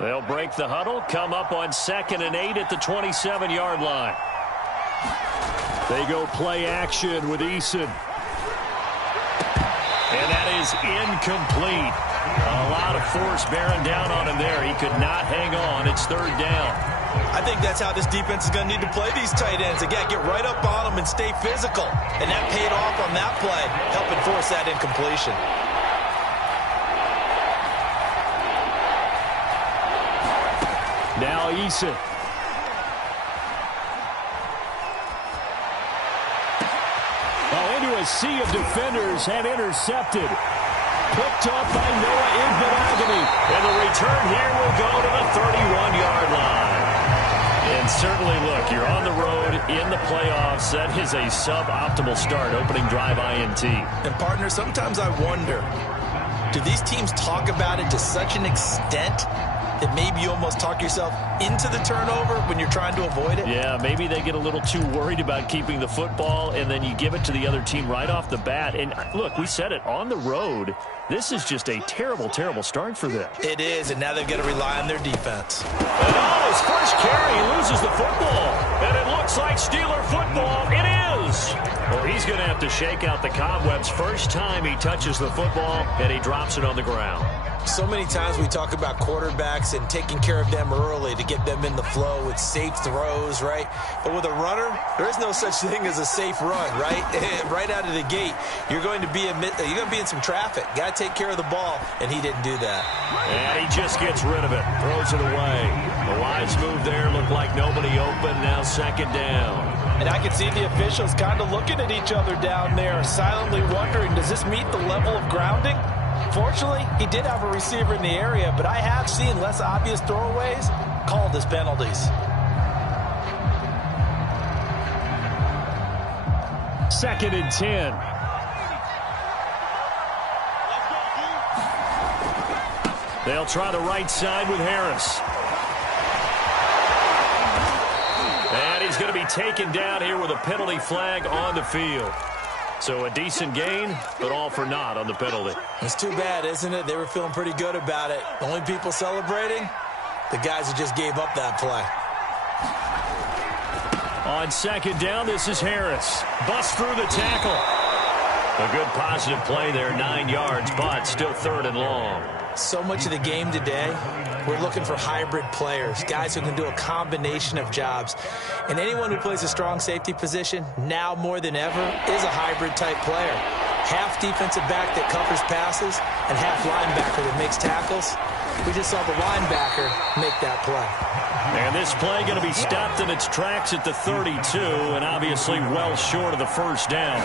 They'll break the huddle, come up on 2nd and 8 at the 27-yard line. They go play action with Eason. And that is incomplete. A lot of force bearing down on him there. He could not hang on. It's 3rd down. I think that's how this defense is going to need to play these tight ends. Again, get right up on them and stay physical. And that paid off on that play, helping force that incompletion. Now Eason. Into a sea of defenders and intercepted. Picked up by Noah Igbenogany. And the return here will go to the 31-yard line. And certainly, look, you're on the road in the playoffs. That is a suboptimal start, opening drive INT. And, partner, sometimes I wonder, do these teams talk about it to such an extent that maybe you almost talk yourself into the turnover when you're trying to avoid it? Yeah, maybe they get a little too worried about keeping the football, and then you give it to the other team right off the bat. And, look, we said it, on the road, this is just a terrible, terrible start for them. It is, and now they've got to rely on their defense. And on his first carry, he loses the football. And it looks like Steeler football. It is. Well, he's going to have to shake out the cobwebs first time he touches the football, and he drops it on the ground. So many times we talk about quarterbacks and taking care of them early to get them in the flow with safe throws, right? But with a runner, there is no such thing as a safe run, right? Right out of the gate, you're going to be in some traffic. Got to take care of the ball, and he didn't do that. And he just gets rid of it, throws it away. The wise move there, looked like nobody open. Now 2nd down. And I can see the officials kind of looking at each other down there, silently wondering, does this meet the level of grounding? Fortunately, he did have a receiver in the area, but I have seen less obvious throwaways called as penalties. 2nd and 10. They'll try the right side with Harris. And he's going to be taken down here with a penalty flag on the field. So a decent gain, but all for naught on the penalty. It's too bad, isn't it? They were feeling pretty good about it. The only people celebrating, the guys who just gave up that play. On 2nd down, this is Harris. Busts through the tackle. A good positive play there, 9 yards, but still 3rd and long. So much of the game today, we're looking for hybrid players, guys who can do a combination of jobs. And anyone who plays a strong safety position, now more than ever, is a hybrid-type player. Half defensive back that covers passes and half linebacker that makes tackles. We just saw the linebacker make that play. And this play going to be stopped in its tracks at the 32, and obviously well short of the 1st down.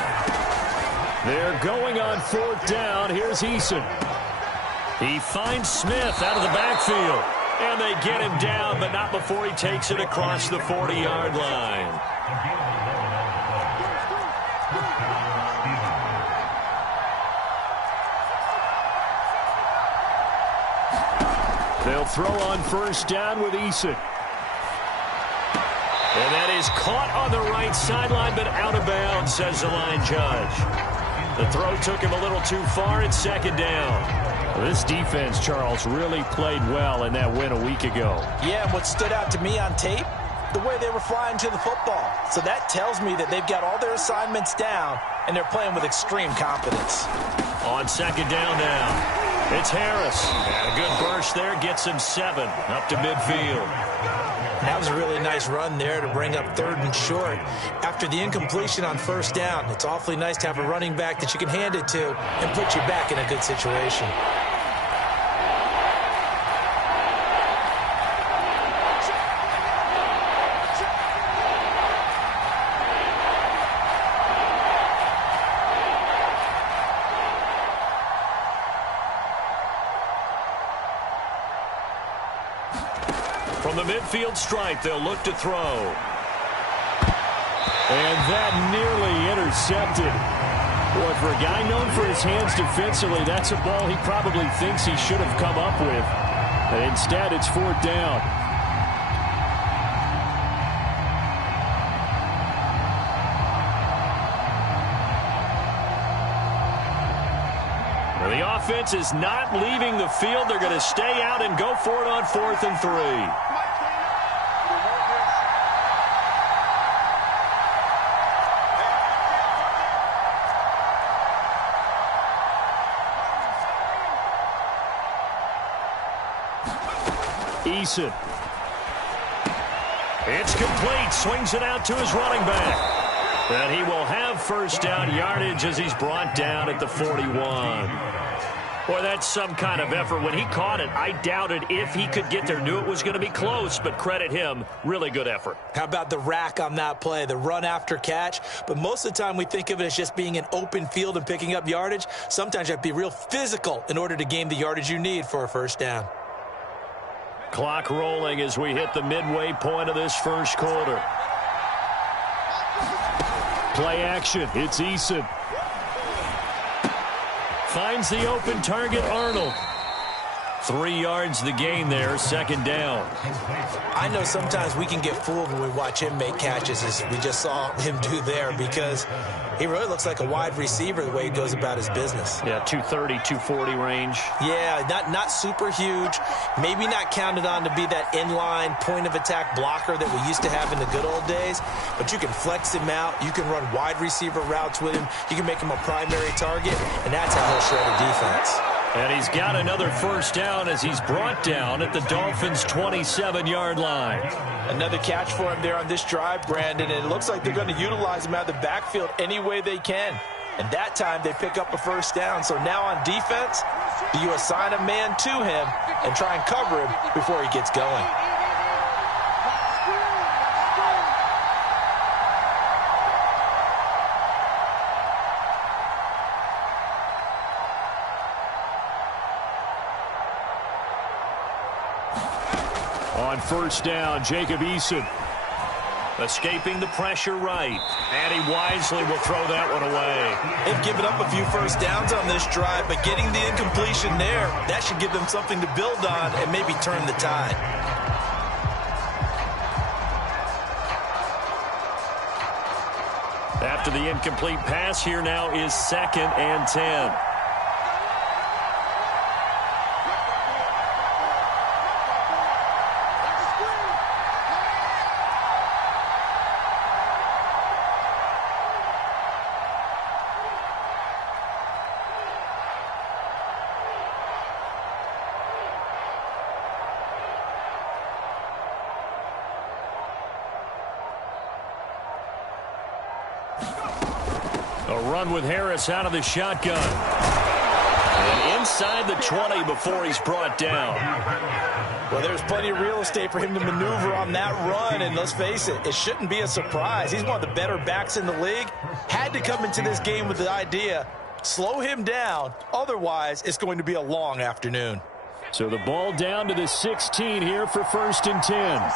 They're going on 4th down. Here's Eason. He finds Smith out of the backfield. And they get him down, but not before he takes it across the 40-yard line. They'll throw on 1st down with Eason. And that is caught on the right sideline, but out of bounds, says the line judge. The throw took him a little too far. It's 2nd down. This defense, Charles, really played well in that win a week ago. Yeah, and what stood out to me on tape, the way they were flying to the football. So that tells me that they've got all their assignments down, and they're playing with extreme confidence. On 2nd down now, it's Harris. And a good burst there, gets him 7 up to midfield. And that was a really nice run there to bring up 3rd and short. After the incompletion on 1st down, it's awfully nice to have a running back that you can hand it to and put you back in a good situation. From the midfield stripe, they'll look to throw. And that nearly intercepted. Boy, for a guy known for his hands defensively, that's a ball he probably thinks he should have come up with. And instead, it's 4th down. The offense is not leaving the field. They're going to stay out and go for it on 4th and 3. Eason. It's complete. Swings it out to his running back. And he will have first down yardage as he's brought down at the 41. Boy, that's some kind of effort. When he caught it, I doubted if he could get there. Knew it was going to be close, but credit him. Really good effort. How about the rack on that play, the run after catch? But most of the time we think of it as just being an open field and picking up yardage. Sometimes you have to be real physical in order to gain the yardage you need for a first down. Clock rolling as we hit the midway point of this first quarter. Play action. It's Eason. Finds the open target, Arnold. 3 yards the gain there, second down. I know sometimes we can get fooled when we watch him make catches, as we just saw him do there, because he really looks like a wide receiver the way he goes about his business. Yeah, 230, 240 range. Yeah, not super huge. Maybe not counted on to be that inline point-of-attack blocker that we used to have in the good old days, but you can flex him out. You can run wide receiver routes with him. You can make him a primary target, and that's how he'll shred a defense. And he's got another first down as he's brought down at the Dolphins' 27-yard line. Another catch for him there on this drive, Brandon, and it looks like they're going to utilize him out of the backfield any way they can. And that time they pick up a first down. So now on defense, do you assign a man to him and try and cover him before he gets going? On first down, Jacob Eason. Escaping the pressure right. And he wisely will throw that one away. They've given up a few first downs on this drive, but getting the incompletion there, that should give them something to build on and maybe turn the tide. After the incomplete pass, here now is 2nd and 10. A run with Harris out of the shotgun. And inside the 20 before he's brought down. Well, there's plenty of real estate for him to maneuver on that run, and let's face it, it shouldn't be a surprise. He's one of the better backs in the league. Had to come into this game with the idea, slow him down, otherwise it's going to be a long afternoon. So the ball down to the 16 here for 1st and 10.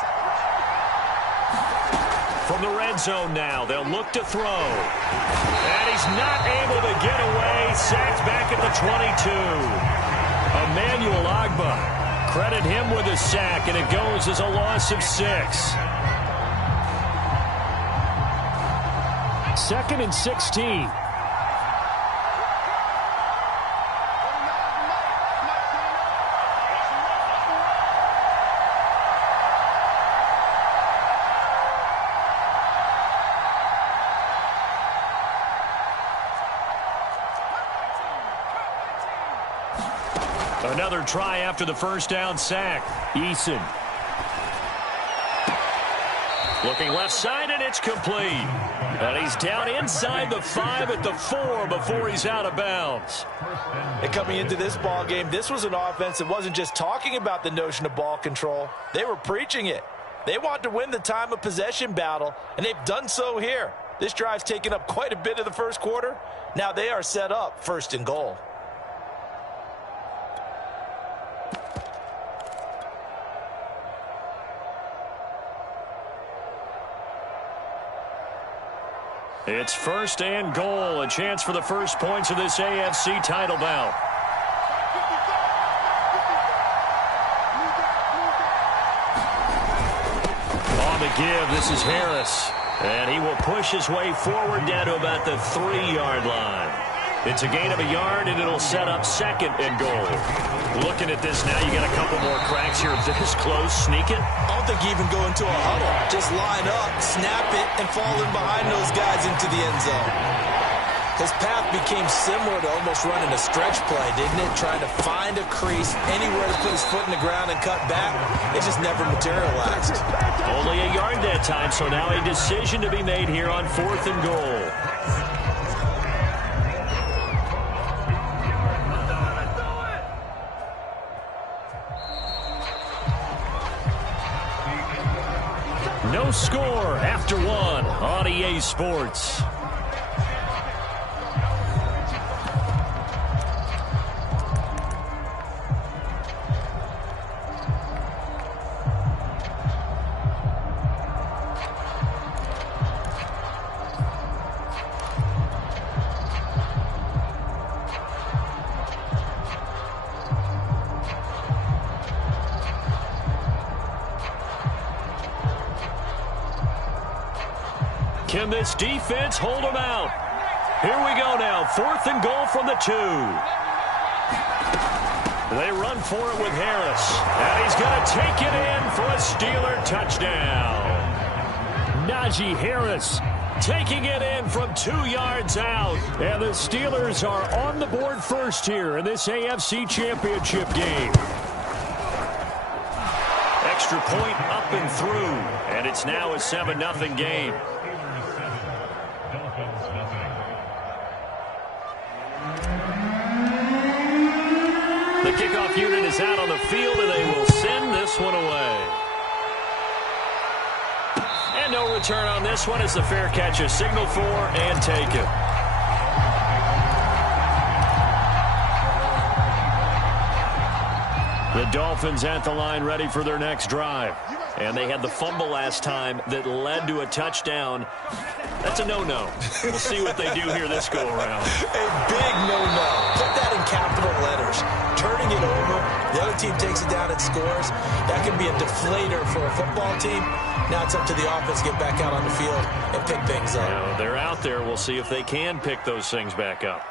From the red zone now, they'll look to throw. And he's not able to get away. Sacked back at the 22. Emmanuel Agba. Credit him with a sack, and it goes as a loss of 6. 2nd and 16. Another try after the first down sack. Eason. Looking left side, and it's complete. And he's down inside the 5 at the 4 before he's out of bounds. And coming into this ball game, this was an offense that wasn't just talking about the notion of ball control. They were preaching it. They want to win the time of possession battle, and they've done so here. This drive's taken up quite a bit of the first quarter. Now they are set up 1st and goal. It's 1st and goal, a chance for the first points of this AFC title bout. On the give, this is Harris. And he will push his way forward down to about the 3-yard line. It's a gain of a yard, and it'll set up 2nd and goal. Looking at this now, you got a couple more cracks here. This close, sneak it. I don't think you even go into a huddle. Just line up, snap it, and fall in behind those guys into the end zone. His path became similar to almost running a stretch play, didn't it? Trying to find a crease, anywhere to put his foot in the ground and cut back. It just never materialized. Only a yard that time, so now a decision to be made here on 4th and goal. No score after 1 on EA Sports. Can this defense hold them out? Here we go now. 4th and goal from the 2. They run for it with Harris. And he's going to take it in for a Steeler touchdown. Najee Harris taking it in from 2 yards out. And the Steelers are on the board first here in this AFC Championship game. Extra point up and through. And it's now a 7-0 game. The kickoff unit is out on the field, and they will send this one away. And no return on this one as the fair catch is signaled for and taken. The Dolphins at the line ready for their next drive. And they had the fumble last time that led to a touchdown. That's a no-no. We'll see what they do here this go-around. A big no-no. Put that in capital letters. Turning it over, the other team takes it down and scores. That can be a deflator for a football team. Now it's up to the offense to get back out on the field and pick things up. Now, they're out there. We'll see if they can pick those things back up.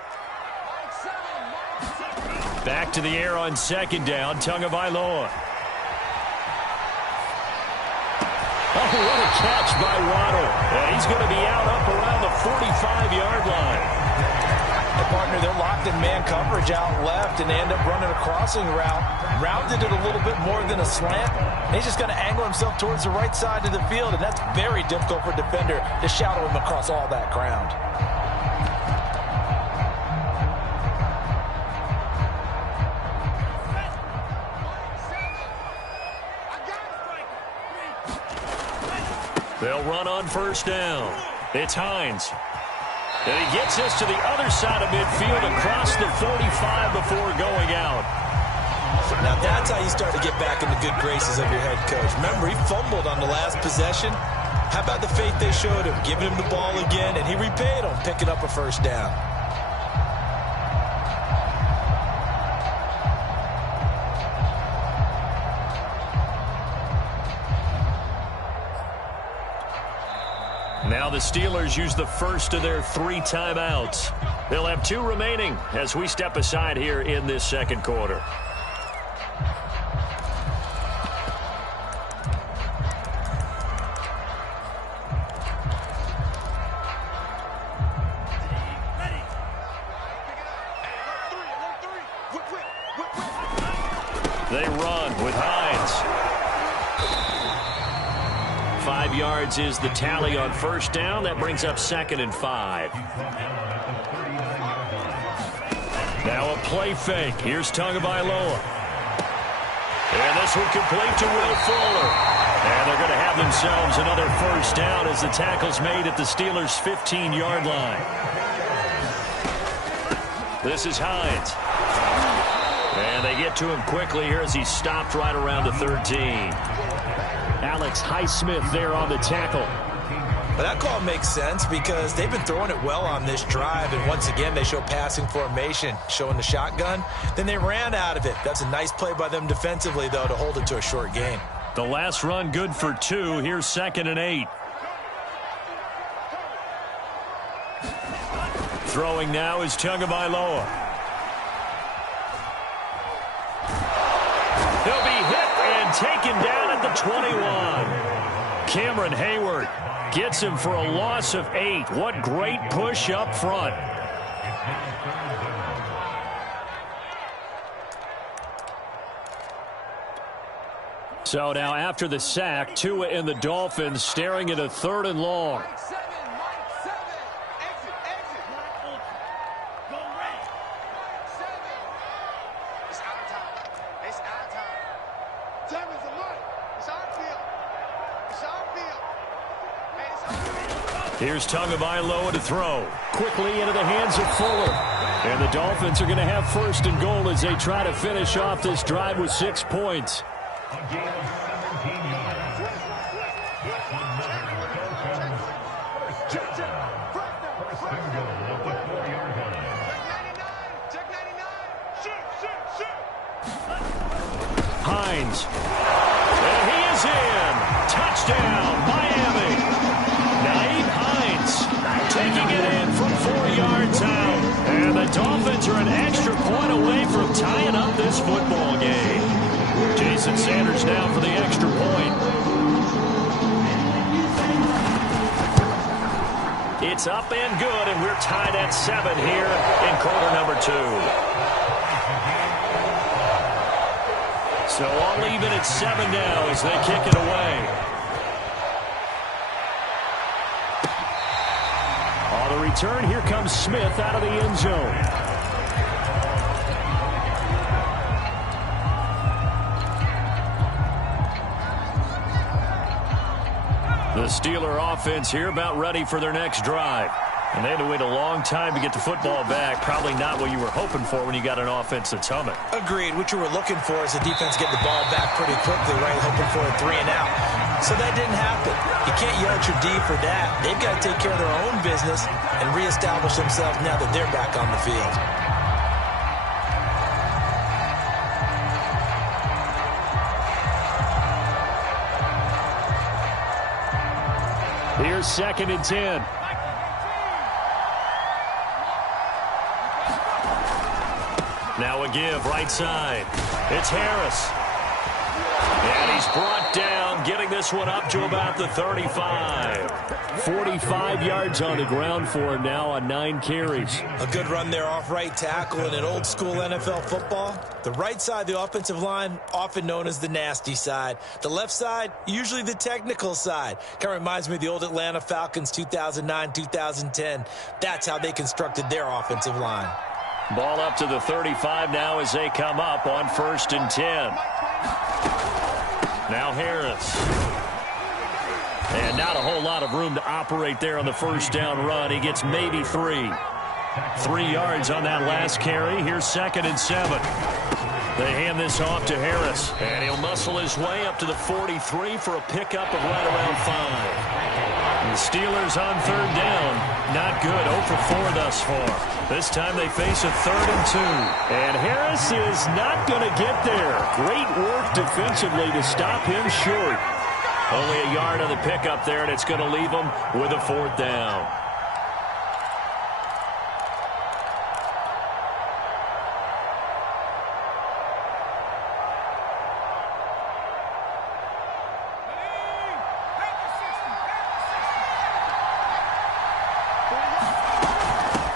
Back to the air on 2nd down. Tagovailoa. Oh, what a catch by Waddle. And he's going to be out up around the 45-yard line. And partner, they're locked in man coverage out left, and they end up running a crossing route. Rounded it a little bit more than a slant. And he's just going to angle himself towards the right side of the field, and that's very difficult for a defender to shadow him across all that ground. They'll run on 1st down. It's Hines. And he gets this to the other side of midfield across the 45 before going out. Now that's how you start to get back in the good graces of your head coach. Remember, he fumbled on the last possession. How about the faith they showed him, giving him the ball again, and he repaid him, picking up a 1st down. Now the Steelers use the first of their 3 timeouts. They'll have 2 remaining as we step aside here in this 2nd quarter. They run with Hines. 5 yards is the tally on 1st down. That brings up 2nd and 5. Now a play fake. Here's Tagovailoa. And this one complete to Will Fuller. And they're going to have themselves another 1st down as the tackle's made at the Steelers' 15-yard line. This is Hines. And they get to him quickly here as he's stopped right around the 13. Alex Highsmith there on the tackle. But that call makes sense because they've been throwing it well on this drive, and once again they show passing formation, showing the shotgun. Then they ran out of it. That's a nice play by them defensively, though, to hold it to a short gain. The last run good for 2. Here's 2nd and 8. Throwing now is Tagovailoa. He'll be hit and taken down at the 21. Cameron Hayward gets him for a loss of 8. What great push up front. So now after the sack, Tua and the Dolphins staring at a 3rd and long. Here's Tagovailoa to throw. Quickly into the hands of Fuller. And the Dolphins are going to have 1st and goal as they try to finish off this drive with 6 points. Hines. And he is in. Touchdown, Miami. Naeem Hines taking it in from 4 yards out. And the Dolphins are an extra point away from tying up this football game. Jason Sanders now for the extra point. It's up and good, and we're tied at 7 here in quarter number 2. So all even at 7 now as they kick it away. On the return, here comes Smith out of the end zone. The Steeler offense here about ready for their next drive. And they had to wait a long time to get the football back. Probably not what you were hoping for when you got an offense that's humming. Agreed. What you were looking for is the defense getting the ball back pretty quickly, right? Hoping for a 3 and out. So that didn't happen. You can't yell at your D for that. They've got to take care of their own business and reestablish themselves now that they're back on the field. Here's 2nd and 10. Now a give, right side. It's Harris. And he's brought down, getting this one up to about the 35. 45 yards on the ground for him now on 9 carries. A good run there off right tackle in an old-school NFL football. The right side of the offensive line, often known as the nasty side. The left side, usually the technical side. Kind of reminds me of the old Atlanta Falcons 2009-2010. That's how they constructed their offensive line. Ball up to the 35 now as they come up on 1st and 10. Now Harris. And not a whole lot of room to operate there on the 1st down run. He gets maybe 3. 3 yards on that last carry. Here's 2nd and 7. They hand this off to Harris. And he'll muscle his way up to the 43 for a pickup of right around 5. The Steelers on 3rd down. Not good. 0 for 4 thus far. This time they face a 3rd and 2. And Harris is not going to get there. Great work defensively to stop him short. Only a yard on the pickup there, and it's going to leave them with a 4th down.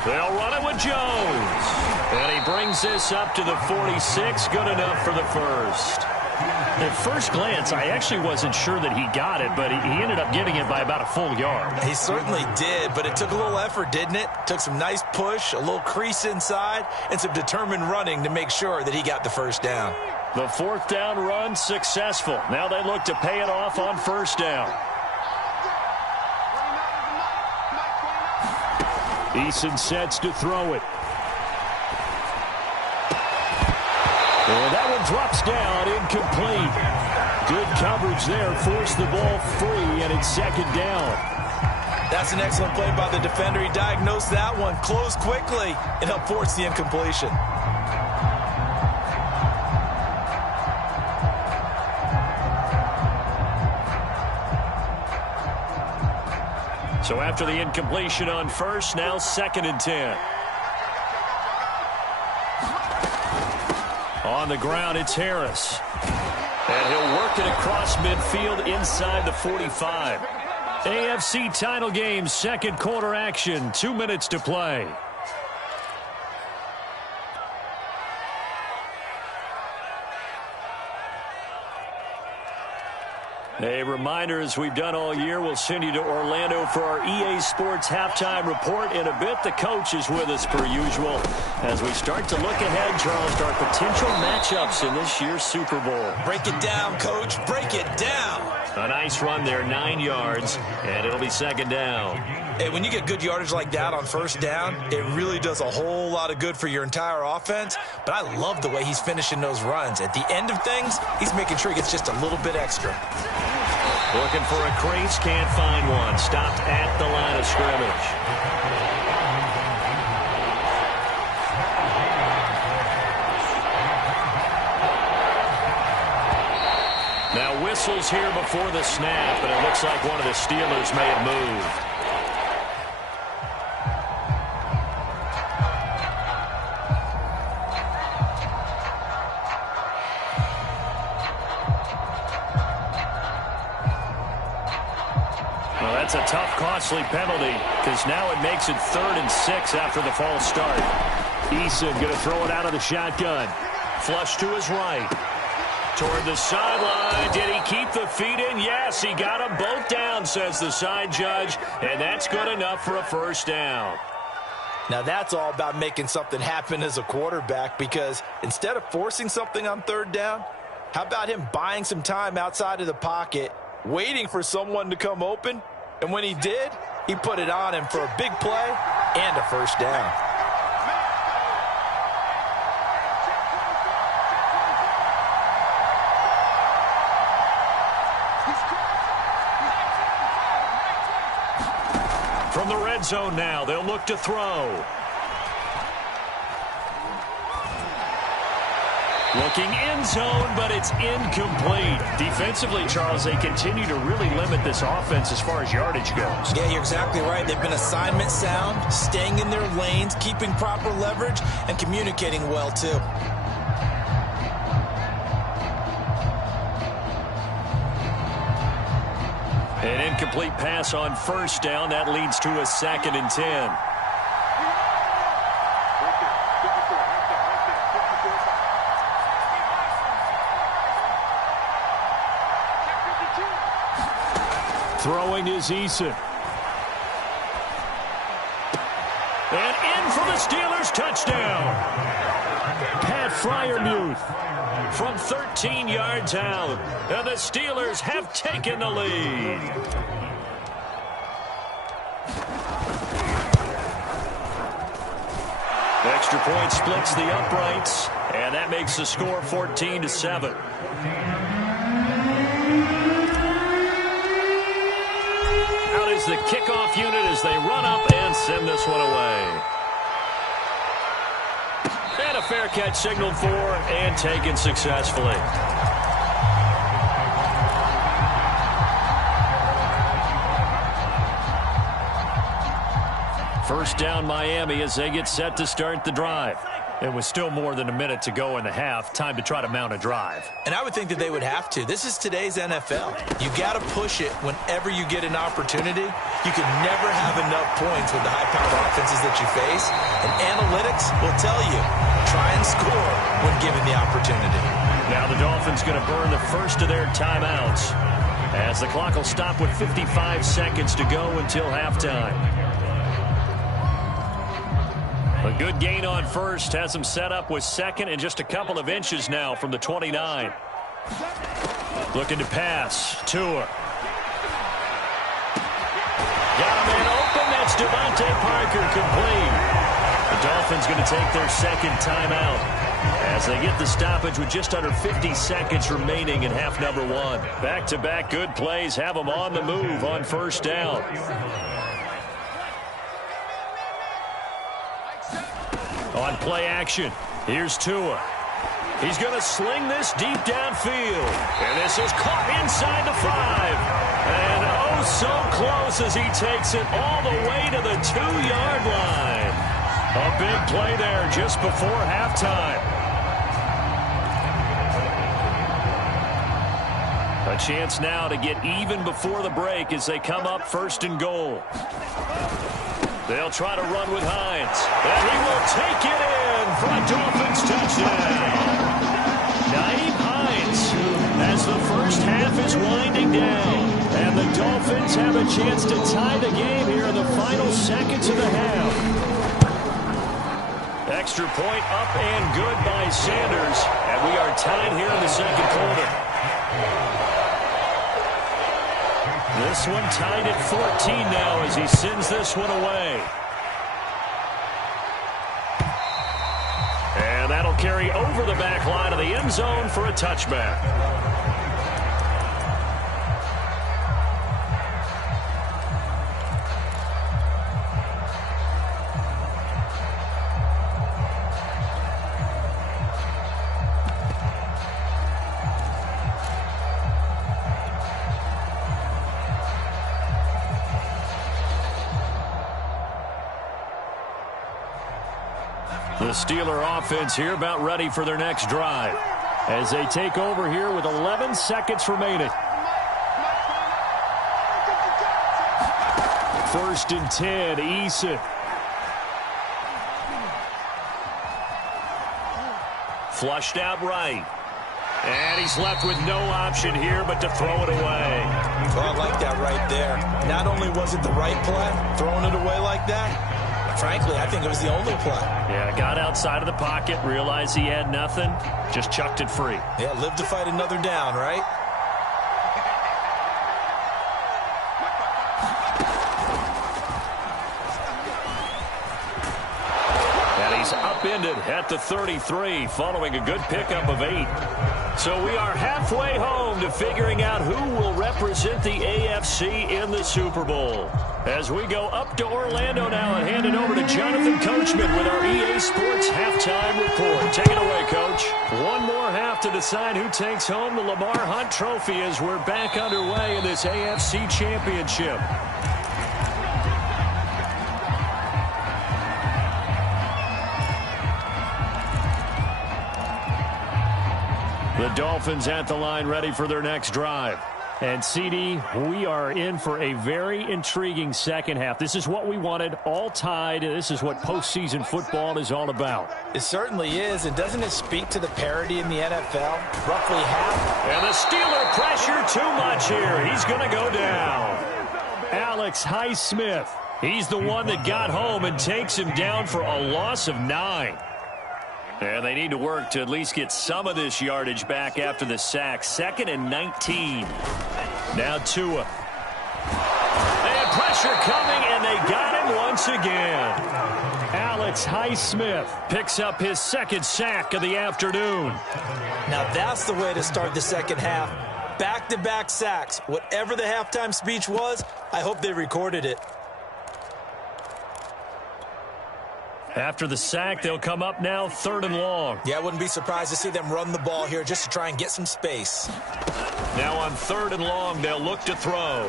They'll run it with Jones. And he brings this up to the 46. Good enough for the 1st. At first glance, I actually wasn't sure that he got it, but he ended up getting it by about a full yard. He certainly did, but it took a little effort, didn't it? Took some nice push, a little crease inside, and some determined running to make sure that he got the 1st down. The 4th down run successful. Now they look to pay it off on 1st down. Eason sets to throw it. And that one drops down, incomplete. Good coverage there, forced the ball free, and it's 2nd down. That's an excellent play by the defender. He diagnosed that one, closed quickly, and helped force the incompletion. So after the incompletion on first, now 2nd and 10. On the ground, it's Harris. And he'll work it across midfield inside the 45. AFC title game, second quarter action, 2 minutes to play. A reminder, as we've done all year, we'll send you to Orlando for our EA Sports halftime report in a bit. The coach is with us per usual as we start to look ahead, Charles, to our potential matchups in this year's Super Bowl. Break it down, Coach. Break it down. A nice run there, 9 yards, and it'll be 2nd down. Hey, when you get good yardage like that on first down, it really does a whole lot of good for your entire offense. But I love the way he's finishing those runs. At the end of things, he's making sure he gets just a little bit extra. Looking for a crease, can't find one. Stopped at the line of scrimmage. Now whistles here before the snap, and it looks like one of the Steelers may have moved. Well, that's a tough, costly penalty because now it makes it 3rd and 6 after the false start. Eason going to throw it out of the shotgun. Flush to his right. Toward the sideline. Did he keep the feet in? Yes, he got them both down, says the side judge, and that's good enough for a 1st down. Now that's all about making something happen as a quarterback, because instead of forcing something on 3rd down, how about him buying some time outside of the pocket, waiting for someone to come open, and when he did, he put it on him for a big play and a 1st down. From the red zone now, they'll look to throw. Looking end zone, but it's incomplete. Defensively, Charles, they continue to really limit this offense as far as yardage goes. Yeah, you're exactly right. They've been assignment sound, staying in their lanes, keeping proper leverage, and communicating well, too. An incomplete pass on 1st down. That leads to a 2nd and 10. Throwing is Eason. And in for the Steelers, touchdown. Pat Freiermuth from 13 yards out. And the Steelers have taken the lead. Extra point splits the uprights, and that makes the score 14-7. Out is the kickoff unit as they run up and send this one away. And a fair catch signaled for and taken successfully. First down Miami as they get set to start the drive. It was still more than a minute to go in the half. Time to try to mount a drive. And I would think that they would have to. This is today's NFL. You got to push it whenever you get an opportunity. You can never have enough points with the high-powered offenses that you face. And analytics will tell you, try and score when given the opportunity. Now the Dolphins going to burn the first of their timeouts as the clock will stop with 55 seconds to go until halftime. A good gain on first has them set up with 2nd and just a couple of inches now from the 29. Looking to pass. Tua. Got a man open. That's Devontae Parker complete. The Dolphins going to take their 2nd timeout as they get the stoppage with just under 50 seconds remaining in half number 1. Back-to-back good plays have them on the move on first down. On play action, here's Tua. He's going to sling this deep downfield. And this is caught inside the 5. And oh, so close as he takes it all the way to the 2-yard line. A big play there just before halftime. A chance now to get even before the break as they come up 1st and goal. They'll try to run with Hines. And he will take it in for a Dolphins touchdown. Naeem Hines, as the first half is winding down. And the Dolphins have a chance to tie the game here in the final seconds of the half. Extra point up and good by Sanders. And we are tied here in the second quarter. This one tied at 14 now as he sends this one away. And that'll carry over the back line of the end zone for a touchback. The Steeler offense here about ready for their next drive as they take over here with 11 seconds remaining. 1st and 10, Eason. Flushed out right. And he's left with no option here but to throw it away. Well, I like that right there. Not only was it the right play, throwing it away like that, frankly, I think it was the only play. Yeah, got outside of the pocket, realized he had nothing, just chucked it free. Yeah, live to fight another down, right? And he's upended at the 33 following a good pickup of 8. So we are halfway home to figuring out who will represent the AFC in the Super Bowl. As we go up to Orlando now and hand it over to Jonathan Coachman with our EA Sports halftime report. Take it away, Coach. One more half to decide who takes home the Lamar Hunt Trophy as we're back underway in this AFC Championship. The Dolphins at the line ready for their next drive. And, CD, we are in for a very intriguing second half. This is what we wanted, all tied. This is what postseason football is all about. It certainly is, and doesn't it speak to the parity in the NFL? Roughly half. And the Steeler pressure too much here. He's going to go down. Alex Highsmith, he's the one that got home and takes him down for a loss of 9. And they need to work to at least get some of this yardage back after the sack. 2nd and 19. Now Tua. And pressure coming, and they got him once again. Alex Highsmith picks up his 2nd sack of the afternoon. Now that's the way to start the second half. Back-to-back sacks. Whatever the halftime speech was, I hope they recorded it. After the sack, they'll come up now 3rd and long. Yeah, I wouldn't be surprised to see them run the ball here just to try and get some space. Now on 3rd and long, they'll look to throw.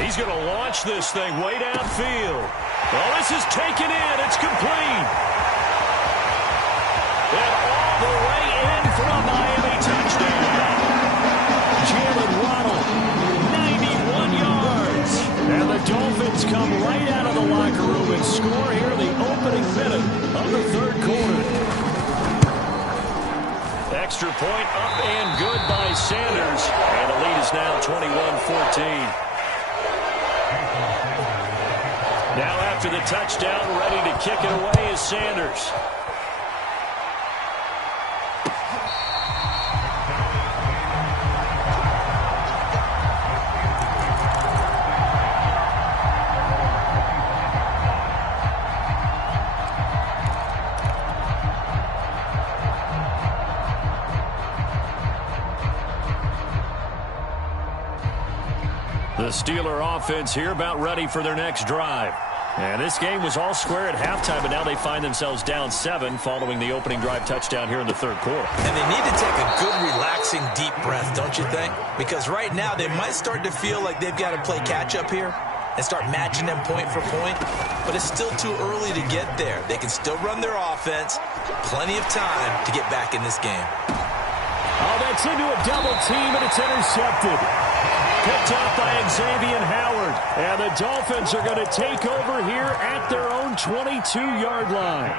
He's going to launch this thing way downfield. Well, this is taken in. It's complete. And all the way in for a Miami touchdown. Jalen Waddle, 91 yards. And the Dolphins come right out of the locker room and score here in the opening minute of the 3rd quarter. Extra point up and good by Sanders. And the lead is now 21-14. Now after the touchdown, ready to kick it away is Sanders. The Steeler offense here about ready for their next drive. And this game was all square at halftime, but now they find themselves down 7 following the opening drive touchdown here in the third quarter. And they need to take a good, relaxing, deep breath, don't you think? Because right now they might start to feel like they've got to play catch-up here and start matching them point for point. But it's still too early to get there. They can still run their offense. Plenty of time to get back in this game. Oh, that's into a double team, and it's intercepted. Picked off by Xavier Howard. And the Dolphins are going to take over here at their own 22-yard line.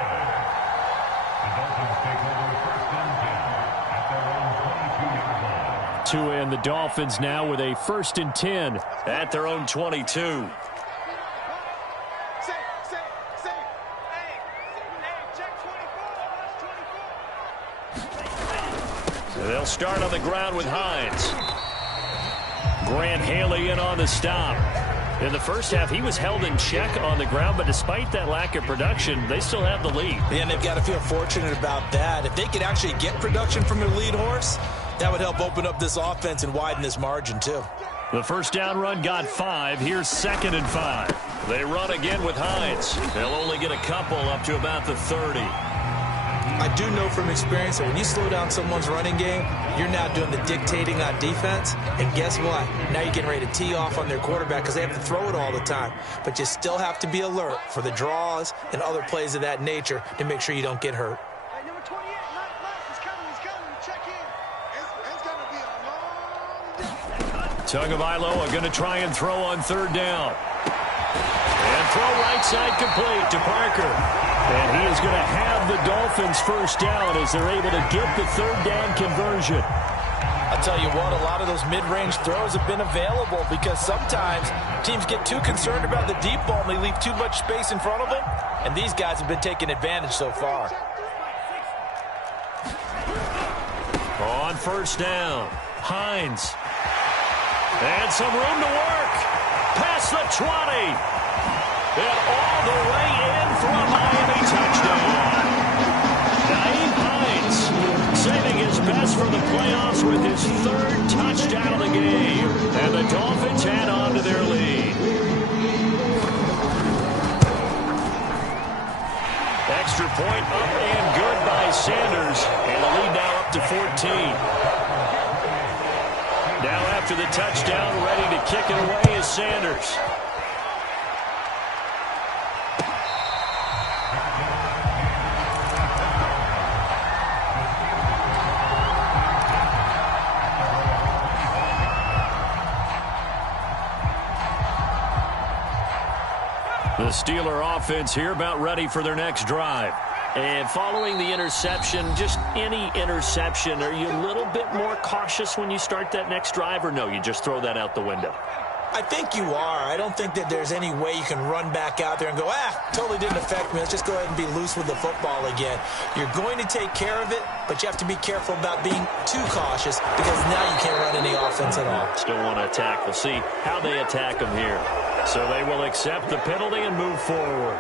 To end the Dolphins now with a 1st and 10 at their own 22. They'll start on the ground with Hines. Grant Haley in on the stop. In the first half, he was held in check on the ground, but despite that lack of production, they still have the lead. And they've got to feel fortunate about that. If they could actually get production from their lead horse, that would help open up this offense and widen this margin, too. The first down run got 5. Here's 2nd and 5. They run again with Hines. They'll only get a couple up to about the 30. I do know from experience that when you slow down someone's running game, you're now doing the dictating on defense. And guess what? Now you're getting ready to tee off on their quarterback because they have to throw it all the time. But you still have to be alert for the draws and other plays of that nature to make sure you don't get hurt. Tagovailoa going to try and throw on 3rd down. And throw right side complete to Parker. And he is going to have the Dolphins first down as they're able to get the 3rd down conversion. I'll tell you what, a lot of those mid-range throws have been available because sometimes teams get too concerned about the deep ball and they leave too much space in front of them. And these guys have been taking advantage so far. On 1st down, Hines. And some room to work. Past the 20. And all the way in for a Miami touchdown. Nyheim Hines saving his best for the playoffs with his 3rd touchdown of the game. And the Dolphins add on to their lead. Extra point up and good by Sanders. And the lead now up to 14. Now after the touchdown, ready to kick it away is Sanders. The Steeler offense here about ready for their next drive. And following the interception, just any interception, are you a little bit more cautious when you start that next drive, or no, you just throw that out the window? I think you are. I don't think that there's any way you can run back out there and go, totally didn't affect me. Let's just go ahead and be loose with the football again. You're going to take care of it, but you have to be careful about being too cautious because now you can't run any offense at all. Still want to attack. We'll see how they attack them here. So they will accept the penalty and move forward.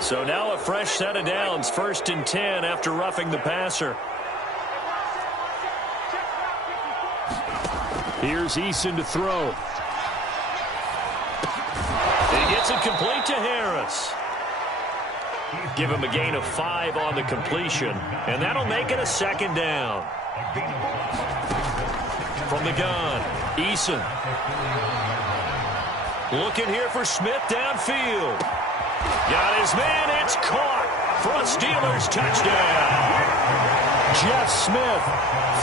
So now a fresh set of downs, 1st and 10 after roughing the passer. Here's Eason to throw. He gets it complete to Harris. Give him a gain of 5 on the completion, and that'll make it a 2nd down. From the gun, Eason. Looking here for Smith downfield. Got his man, it's caught for a Steelers touchdown. Jeff Smith,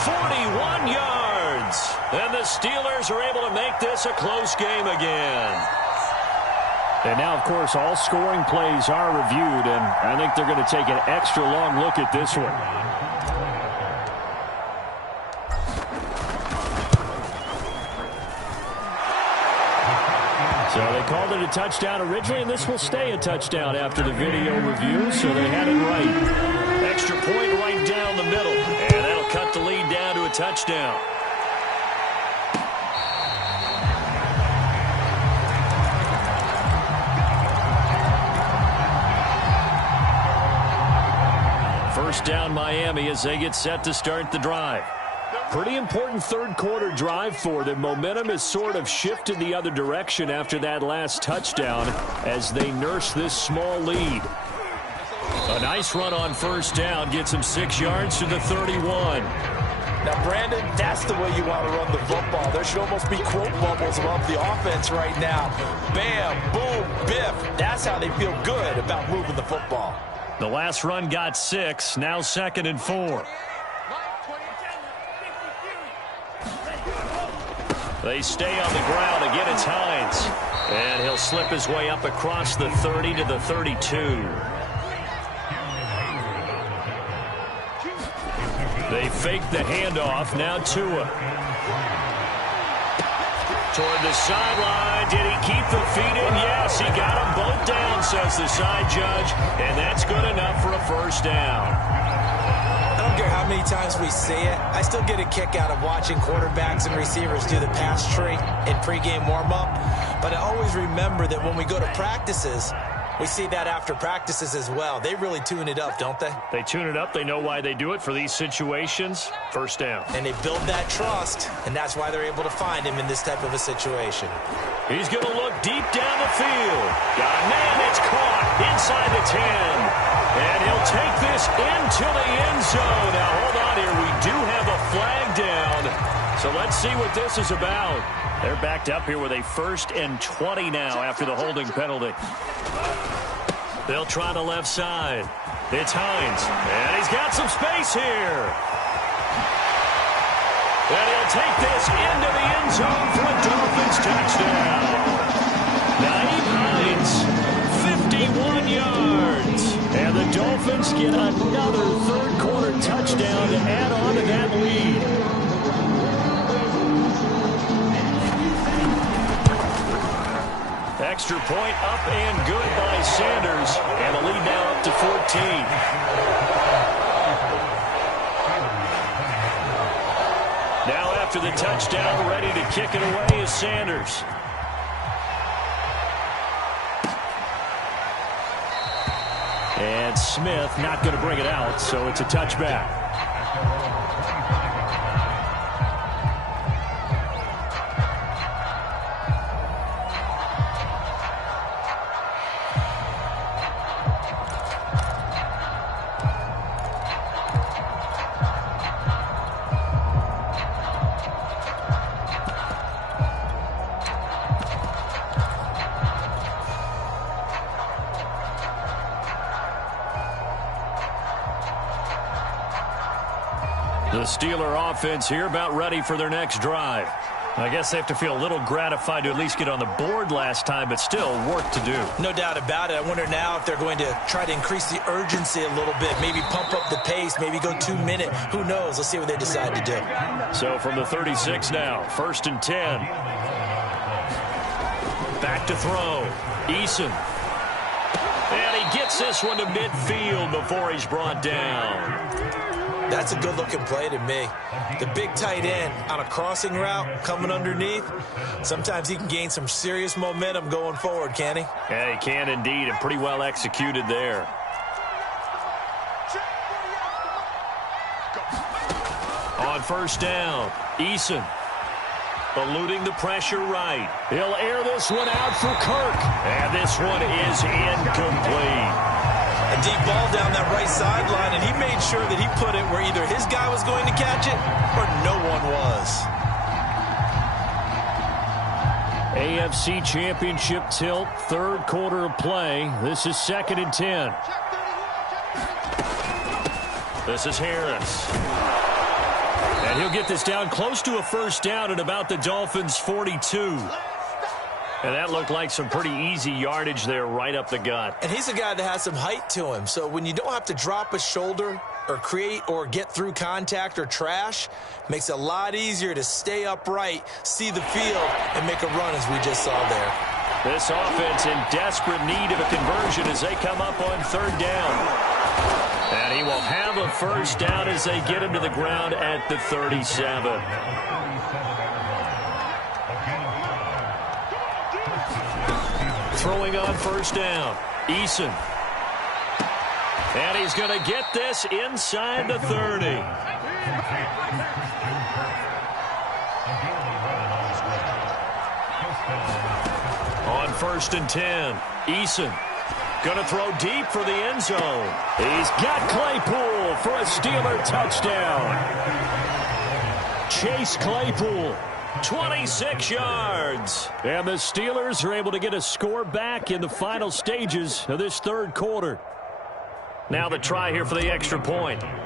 41 yards. And the Steelers are able to make this a close game again. And now, of course, all scoring plays are reviewed, and I think they're going to take an extra long look at this one. So they called it a touchdown originally, and this will stay a touchdown after the video review, so they had it right. Extra point right down the middle, and that'll cut the lead down to a touchdown. First down Miami as they get set to start the drive. Pretty important third quarter drive for them. Momentum has sort of shifted the other direction after that last touchdown as they nurse this small lead. A nice run on first down gets him 6 yards to the 31. Now, Brandon, that's the way you want to run the football. There should almost be quote bubbles above the offense right now. Bam, boom, biff. That's how they feel good about moving the football. The last run got 6, now 2nd and 4. They stay on the ground. Again, it's Hines. And he'll slip his way up across the 30 to the 32. They fake the handoff. Now Tua. Toward the sideline. Did he keep the feet in? Yes, he got them both down, says the side judge. And that's good enough for a first down. I don't care how many times we see it. I still get a kick out of watching quarterbacks and receivers do the pass tree in pregame warm-up. But I always remember that when we go to practices, we see that after practices as well. They really tune it up, don't they? They tune it up. They know why they do it for these situations. First down. And they build that trust, and that's why they're able to find him in this type of a situation. He's going to look deep down the field. Got a man. It's caught inside the 10. And he'll take this into the end zone. Now, hold on here. We do have a flag down. So let's see what this is about. They're backed up here with a 1st and 20 now after the holding penalty. They'll try the left side. It's Hines. And he's got some space here. And he'll take this into the end zone for a Dolphins touchdown. Naeem Hines, 51 yards. And the Dolphins get another third-quarter touchdown to add on to that lead. Extra point up and good by Sanders. And the lead now up to 14. Now after the touchdown, ready to kick it away is Sanders. And Smith not going to bring it out, so it's a touchback. The Steeler offense here about ready for their next drive. I guess they have to feel a little gratified to at least get on the board last time, but still work to do. No doubt about it. I wonder now if they're going to try to increase the urgency a little bit, maybe pump up the pace, maybe go 2 minute. Who knows? Let's see what they decide to do. So from the 36 now, 1st and 10. Back to throw. Eason. And he gets this one to midfield before he's brought down. That's a good-looking play to me. The big tight end on a crossing route coming underneath. Sometimes he can gain some serious momentum going forward, can he? Yeah, he can indeed, and pretty well executed there. On first down, Eason eluding the pressure right. He'll air this one out for Kirk. And this one is incomplete. A deep ball down that right sideline, and he made sure that he put it where either his guy was going to catch it or no one was. AFC Championship tilt, third quarter of play. This is 2nd and 10. This is Harris. And he'll get this down close to a first down at about the Dolphins' 42. And that looked like some pretty easy yardage there right up the gut. And he's a guy that has some height to him. So when you don't have to drop a shoulder or create or get through contact or trash, makes it a lot easier to stay upright, see the field, and make a run as we just saw there. This offense in desperate need of a conversion as they come up on 3rd down. And he will have a first down as they get him to the ground at the 37. Throwing on first down, Eason. And he's going to get this inside the 30. On 1st and 10, Eason going to throw deep for the end zone. He's got Claypool for a Steeler touchdown. Chase Claypool, 26 yards. And the Steelers are able to get a score back in the final stages of this third quarter. Now the try here for the extra point. And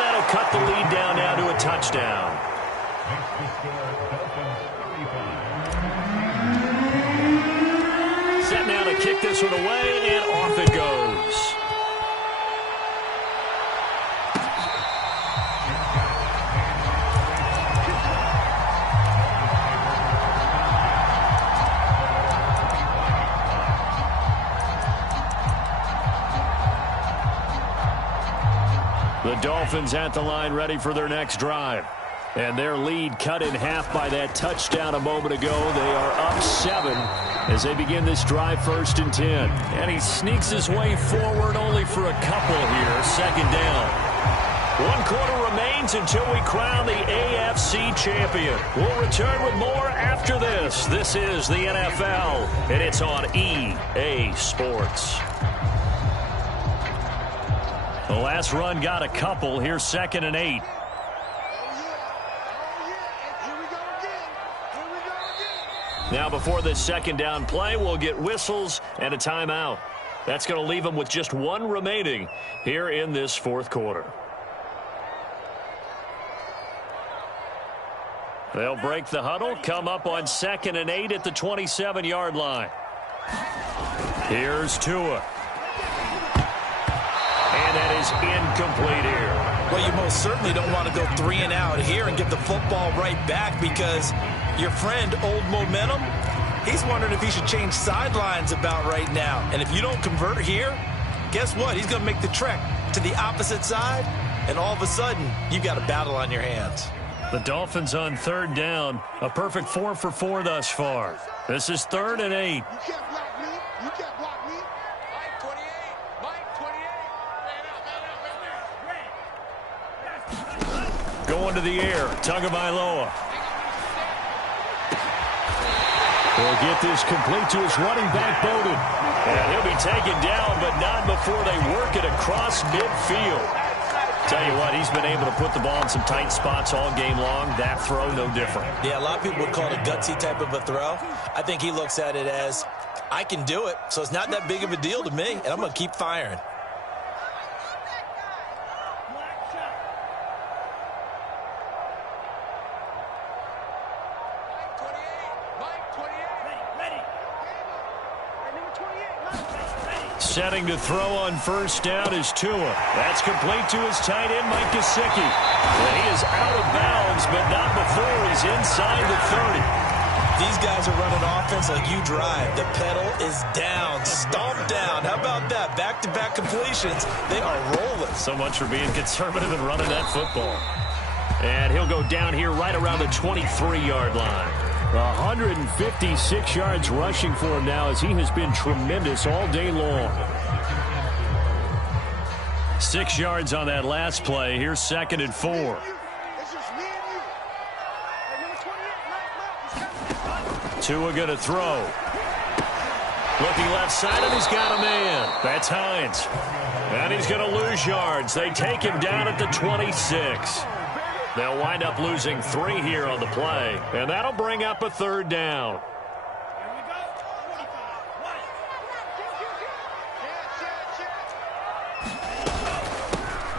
that'll cut the lead down now to a touchdown. Set now to kick this one away, and off it goes. The Dolphins at the line ready for their next drive. And their lead cut in half by that touchdown a moment ago. They are up 7 as they begin this drive 1st and 10. And he sneaks his way forward only for a couple here. 2nd down. 1 quarter remains until we crown the AFC champion. We'll return with more after this. This is the NFL, and it's on EA Sports. The last run got a couple. Here's 2nd and 8. Now before this 2nd down play, we'll get whistles and a timeout. That's going to leave them with just 1 remaining here in this 4th quarter. They'll break the huddle, come up on 2nd and 8 at the 27-yard line. Here's Tua. And that is incomplete here. Well, you most certainly don't want to go 3 and out here and get the football right back, because your friend, Old Momentum, he's wondering if he should change sidelines about right now. And if you don't convert here, guess what? He's going to make the trek to the opposite side, and all of a sudden, you've got a battle on your hands. The Dolphins on 3rd down. A perfect 4 for 4 thus far. This is 3rd and 8. You can't block me. You can't block me. Mike 28. Mike 28. Going to the air. Tagovailoa. He'll get this complete to his running back, Bowden. And he'll be taken down, but not before they work it across midfield. Tell you what, he's been able to put the ball in some tight spots all game long. That throw, no different. Yeah, a lot of people would call it a gutsy type of a throw. I think he looks at it as, I can do it, so it's not that big of a deal to me, and I'm going to keep firing. Setting to throw on 1st down is Tua. That's complete to his tight end, Mike Gesicki. And he is out of bounds, but not before he's inside the 30. These guys are running offense like you drive. The pedal is down, stomped down. How about that? Back-to-back completions. They are rolling. So much for being conservative and running that football. And he'll go down here right around the 23-yard line. 156 yards rushing for him now, as he has been tremendous all day long. 6 yards on that last play. Here's 2nd and 4. Tua going to throw. Looking left side, and he's got a man. That's Hines. And he's going to lose yards. They take him down at the 26. They'll wind up losing 3 here on the play, and that'll bring up a 3rd down.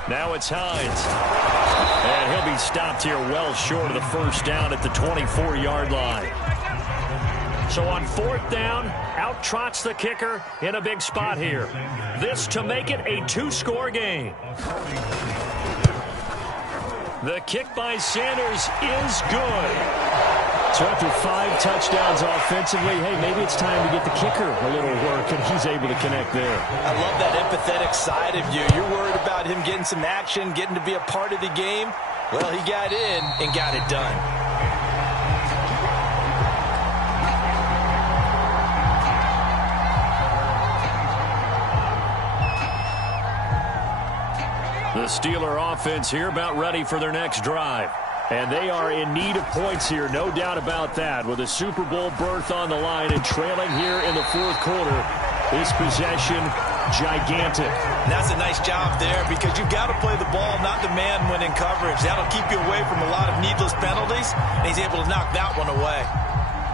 Now it's Hines. And he'll be stopped here well short of the 1st down at the 24-yard line. So on 4th down, out trots the kicker in a big spot here. This to make it a 2-score game. The kick by Sanders is good. So after 5 touchdowns offensively, hey, maybe it's time to get the kicker a little work, and he's able to connect there. I love that empathetic side of you. You're worried about him getting some action, getting to be a part of the game. Well, he got in and got it done. The Steeler offense here about ready for their next drive. And they are in need of points here, no doubt about that. With a Super Bowl berth on the line and trailing here in the fourth quarter, this possession, gigantic. That's a nice job there because you've got to play the ball, not the man when in coverage. That'll keep you away from a lot of needless penalties, and he's able to knock that one away.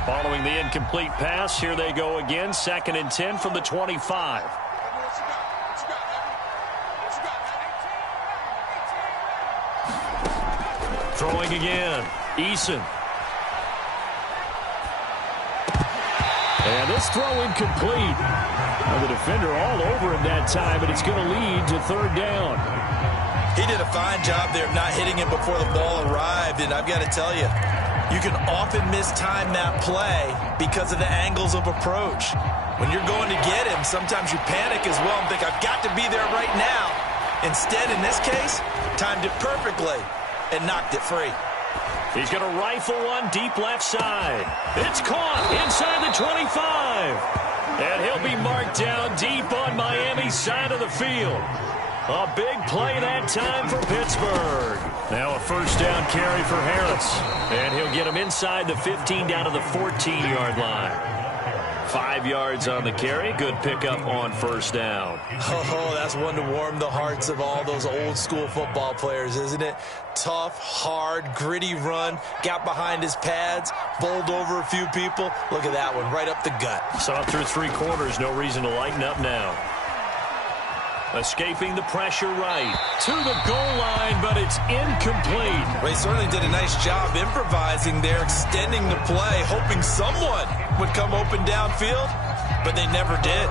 Following the incomplete pass, here they go again, 2nd and 10 from the 25. Throwing again, Eason. And this throw incomplete. Well, the defender all over him that time, and it's going to lead to 3rd down. He did a fine job there of not hitting him before the ball arrived, and I've got to tell you, you can often mistime that play because of the angles of approach. When you're going to get him, sometimes you panic as well and think, I've got to be there right now. Instead, in this case, timed it perfectly and knocked it free. He's going to rifle one deep left side. It's caught inside the 25. And he'll be marked down deep on Miami's side of the field. A big play that time for Pittsburgh. Now a 1st down carry for Harris. And he'll get him inside the 15 down to the 14-yard line. 5 yards on the carry. Good pickup on 1st down. Oh, that's one to warm the hearts of all those old school football players, isn't it? Tough, hard, gritty run. Got behind his pads, bowled over a few people. Look at that one, right up the gut. Saw through 3 quarters. No reason to lighten up now. Escaping the pressure right to the goal line, but it's incomplete. Well, he certainly did a nice job improvising there, extending the play, hoping someone would come open downfield, but they never did.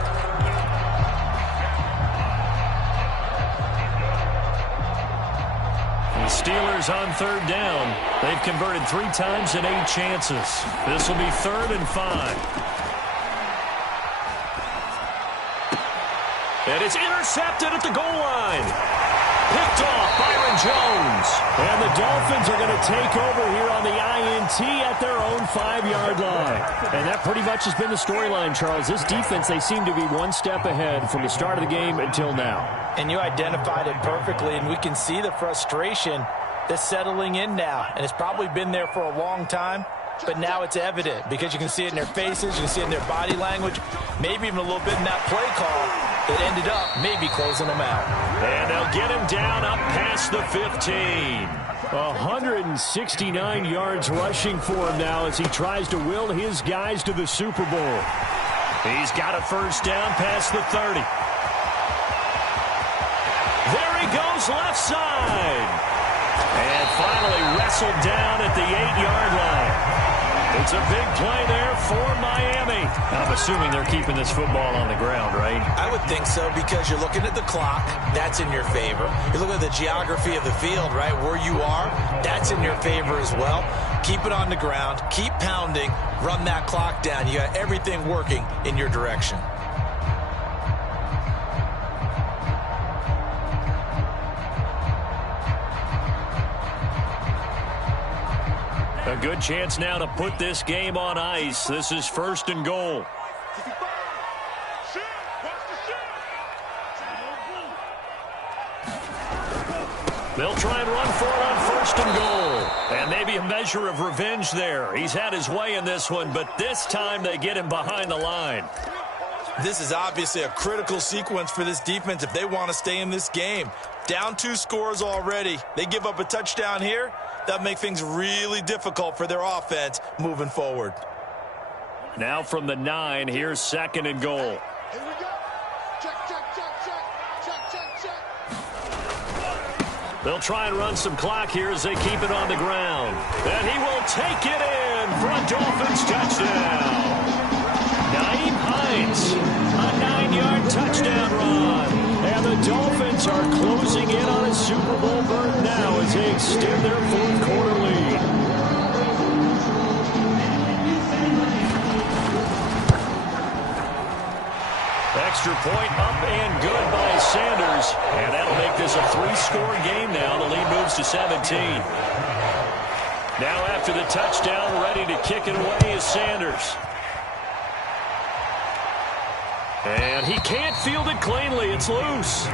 The Steelers on 3rd down. They've converted 3 times in 8 chances. This will be 3rd and 5. And it's intercepted at the goal line. Picked off Byron Jones. And the Dolphins are going to take over here on the INT at their own 5-yard line. And that pretty much has been the storyline, Charles. This defense, they seem to be one step ahead from the start of the game until now. And you identified it perfectly, and we can see the frustration that's settling in now. And it's probably been there for a long time, but now it's evident because you can see it in their faces, you can see it in their body language, maybe even a little bit in that play call that ended up maybe closing them out. And they'll get him down up past the 15. 169 yards rushing for him now as he tries to will his guys to the Super Bowl. He's got a 1st down past the 30. There he goes left side. And finally wrestled down at the 8-yard line. It's a big play there for Miami. I'm assuming they're keeping this football on the ground, right? I would think so because you're looking at the clock. That's in your favor. You're looking at the geography of the field, right? Where you are, that's in your favor as well. Keep it on the ground. Keep pounding. Run that clock down. You got everything working in your direction. A good chance now to put this game on ice. This is 1st and goal. They'll try and run for it on 1st and goal. And maybe a measure of revenge there. He's had his way in this one, but this time they get him behind the line. This is obviously a critical sequence for this defense if they want to stay in this game. Down 2 scores already. They give up a touchdown here. That'll make things really difficult for their offense moving forward. Now from the 9, here's 2nd and goal. Here we go. Check, check, check, check. Check, check, check. They'll try and run some clock here as they keep it on the ground. And he will take it in for a Dolphins touchdown. Naeem Hines, a 9-yard touchdown run. And the Dolphins are closing in on a Super Bowl berth now as they extend their 4th quarter lead. Extra point up and good by Sanders. And that'll make this a 3-score game now. The lead moves to 17. Now after the touchdown, ready to kick it away is Sanders. And he can't field it cleanly. It's loose.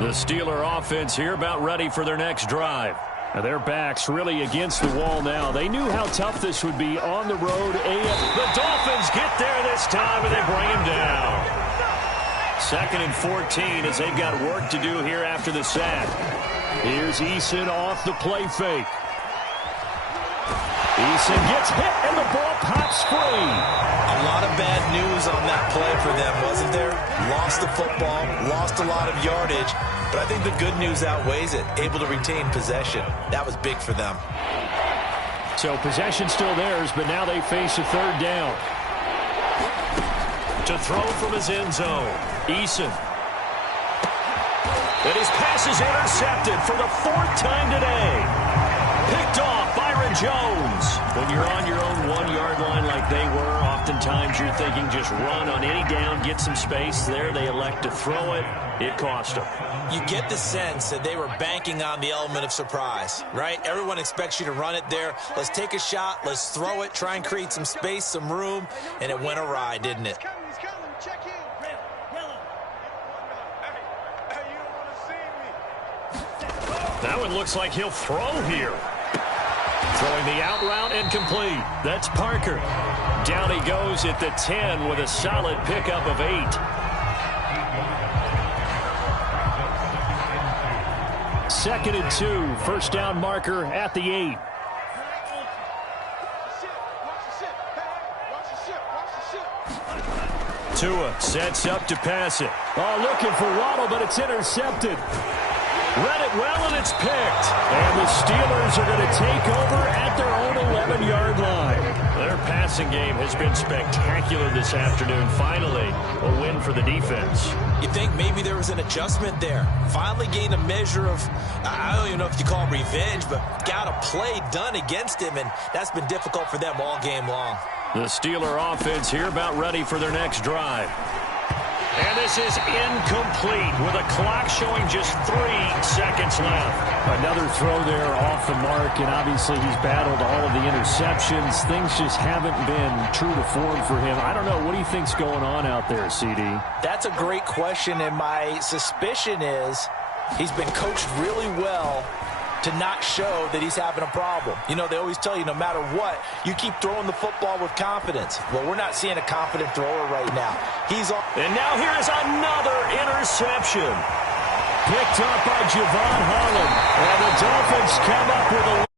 The Steeler offense here about ready for their next drive. Now their backs really against the wall now. They knew how tough this would be on the road. The Dolphins get there this time, and they bring him down. 2nd and 14 as they've got work to do here after the sack. Here's Eason off the play fake. Eason gets hit, and the ball pops free. A lot of bad news on that play for them, wasn't there? Lost the football, lost a lot of yardage, but I think the good news outweighs it. Able to retain possession. That was big for them. So possession still theirs, but now they face a 3rd down. To throw from his end zone, Eason. And his pass is intercepted for the 4th time today. Picked off Byron Jones. When you're on your own 1-yard line like they were, oftentimes you're thinking just run on any down, get some space. There they elect to throw it. It cost them. You get the sense that they were banking on the element of surprise, right? Everyone expects you to run it there. Let's take a shot. Let's throw it. Try and create some space, some room. And it went awry, didn't it? That one looks like he'll throw here. Throwing the out route incomplete. That's Parker. Down he goes at the 10 with a solid pickup of 8. 2nd and 2. First down marker at the 8. Tua sets up to pass it. Oh, looking for Waddle, but it's intercepted. Read it well, and it's picked. And the Steelers are going to take over at their own 11-yard line. Their passing game has been spectacular this afternoon. Finally, a win for the defense. You think maybe there was an adjustment there. Finally gained a measure of, I don't even know if you call it revenge, but got a play done against him, and that's been difficult for them all game long. The Steeler offense here about ready for their next drive. And this is incomplete with a clock showing just 3 seconds left. Another throw there off the mark, and obviously he's battled all of the interceptions. Things just haven't been true to form for him. I don't know. What do you think's going on out there, CD? That's a great question, and my suspicion is he's been coached really well to not show that he's having a problem. You know, they always tell you no matter what, you keep throwing the football with confidence. Well, we're not seeing a confident thrower right now. He's on. And now here is another interception. Picked up by Javon Holland. And the Dolphins come up with a